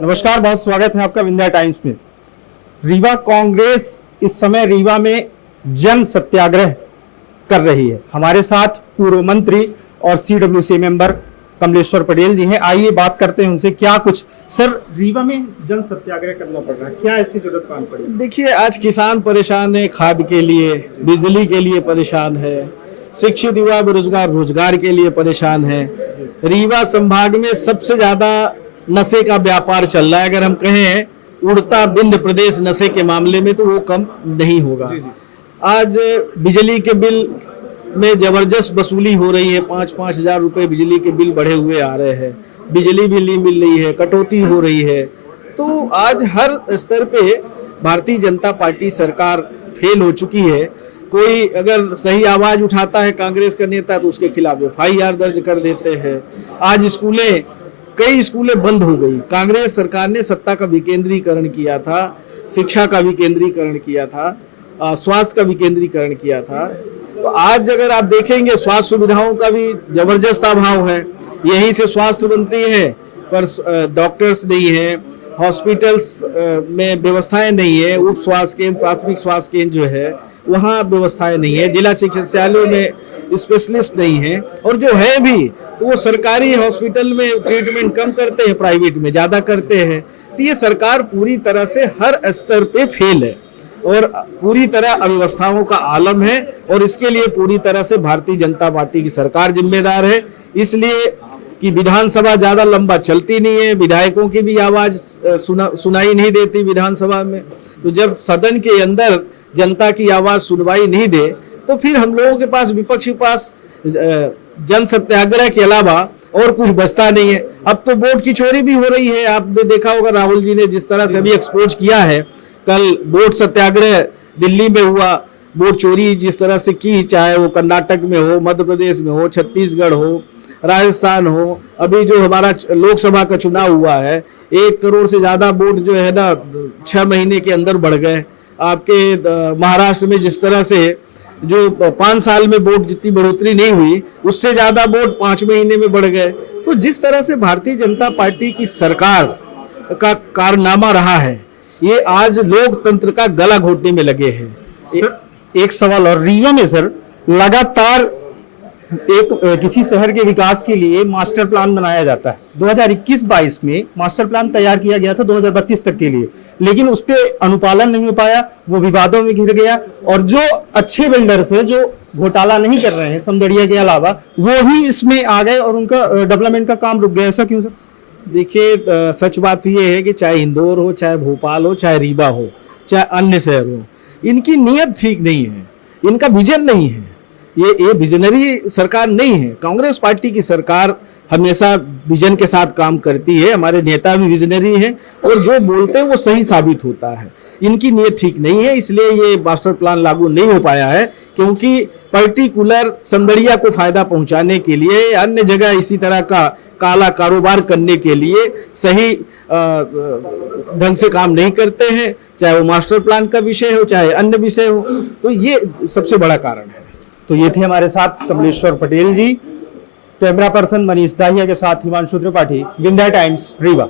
नमस्कार, बहुत स्वागत है आपका विंध्या टाइम्स में। रीवा कांग्रेस इस समय रीवा में जन सत्याग्रह कर रही है। हमारे साथ पूर्व मंत्री और सीडब्ल्यूसी मेंबर कमलेश्वर पटेल जी हैं। आइए बात करते हैं उनसे। क्या कुछ सर, रीवा में जन सत्याग्रह करना पड़ रहा है, क्या ऐसी जरूरत पान पड़ी? देखिए, आज किसान परेशान है, खाद के लिए, बिजली के लिए परेशान है, शिक्षित युवा बेरोजगार रोजगार के लिए परेशान है। रीवा संभाग में सबसे ज्यादा नशे का व्यापार चल रहा है। अगर हम कहें उड़ता बिंद प्रदेश नशे के मामले में, तो वो कम नहीं होगा। आज बिजली के बिल में जबरदस्त वसूली हो रही है। 5-5 हजार रुपए बिजली के बिल बढ़े हुए आ रहे हैं। बिजली भी नहीं मिल रही है, कटौती हो रही है। तो आज हर स्तर पे भारतीय जनता पार्टी सरकार फेल हो चुकी है। कोई अगर सही आवाज उठाता है कांग्रेस का नेता, तो उसके खिलाफ FIR दर्ज कर देते हैं। आज कई स्कूलें बंद हो गई। कांग्रेस सरकार ने सत्ता का विकेंद्रीकरण किया था, शिक्षा का विकेंद्रीकरण किया था, स्वास्थ्य का विकेंद्रीकरण किया था। तो आज अगर आप देखेंगे, स्वास्थ्य सुविधाओं का भी जबरदस्त अभाव है। यहीं से स्वास्थ्य मंत्री है, पर डॉक्टर्स नहीं है, हॉस्पिटल्स में व्यवस्थाएं नहीं है, उप स्वास्थ्य केंद्र, प्राथमिक स्वास्थ्य केंद्र जो है वहाँ व्यवस्थाएं नहीं है, जिला चिकित्सालयों में स्पेशलिस्ट नहीं है, और जो है भी तो वो सरकारी हॉस्पिटल में ट्रीटमेंट कम करते हैं, प्राइवेट में ज्यादा करते हैं। तो ये सरकार पूरी तरह से हर स्तर पे फेल है और पूरी तरह अव्यवस्थाओं का आलम है, और इसके लिए पूरी तरह से भारतीय जनता पार्टी की सरकार जिम्मेदार है। इसलिए कि विधानसभा ज्यादा लंबा चलती नहीं है, विधायकों की भी आवाज सुनाई नहीं देती विधानसभा में। तो जब सदन के अंदर जनता की आवाज सुनवाई नहीं दे, तो फिर हम लोगों के पास, विपक्ष के पास जन सत्याग्रह के अलावा और कुछ बचता नहीं है। अब तो वोट की चोरी भी हो रही है। आपने देखा होगा, राहुल जी ने जिस तरह से अभी एक्सपोज किया है। कल वोट सत्याग्रह दिल्ली में हुआ, वोट चोरी जिस तरह से की, चाहे वो कर्नाटक में हो, मध्य प्रदेश में हो, छत्तीसगढ़ हो, राजस्थान हो। अभी जो हमारा लोकसभा का चुनाव हुआ है, 1 करोड़ से ज्यादा वोट जो है ना 6 महीने के अंदर बढ़ गए। आपके महाराष्ट्र में जिस तरह से जो 5 साल में वोट जितनी बढ़ोतरी नहीं हुई, उससे ज्यादा वोट 5 महीने में बढ़ गए। तो जिस तरह से भारतीय जनता पार्टी की सरकार का कारनामा रहा है, ये आज लोकतंत्र का गला घोटने में लगे हैं। एक सवाल और, रीवा में सर लगातार किसी शहर के विकास के लिए मास्टर प्लान बनाया जाता है। 2021-22 में मास्टर प्लान तैयार किया गया था 2032 तक के लिए, लेकिन उस पर अनुपालन नहीं हो पाया, वो विवादों में घिर गया। और जो अच्छे बिल्डर्स है, जो घोटाला नहीं कर रहे हैं समदड़िया के अलावा, वो भी इसमें आ गए और उनका डेवलपमेंट का काम रुक गया। ऐसा क्यों सर? देखिए, सच बात ये है कि चाहे इंदौर हो, चाहे भोपाल हो, चाहे रीवा हो, चाहे अन्य शहर हो, इनकी नीयत ठीक नहीं है, इनका विजन नहीं है। ये विजनरी सरकार नहीं है। कांग्रेस पार्टी की सरकार हमेशा विजन के साथ काम करती है। हमारे नेता भी विजनरी हैं, और जो बोलते हैं वो सही साबित होता है। इनकी नीयत ठीक नहीं है, इसलिए ये मास्टर प्लान लागू नहीं हो पाया है। क्योंकि पर्टिकुलर समदड़िया को फायदा पहुंचाने के लिए, अन्य जगह इसी तरह का काला कारोबार करने के लिए सही ढंग से काम नहीं करते हैं, चाहे वो मास्टर प्लान का विषय हो, चाहे अन्य विषय हो। तो ये सबसे बड़ा कारण है। तो ये थे हमारे साथ कमलेश्वर पटेल जी। कैमरा पर्सन मनीष दाहिया के साथ हिमांशु त्रिपाठी, विंध्या टाइम्स, रीवा।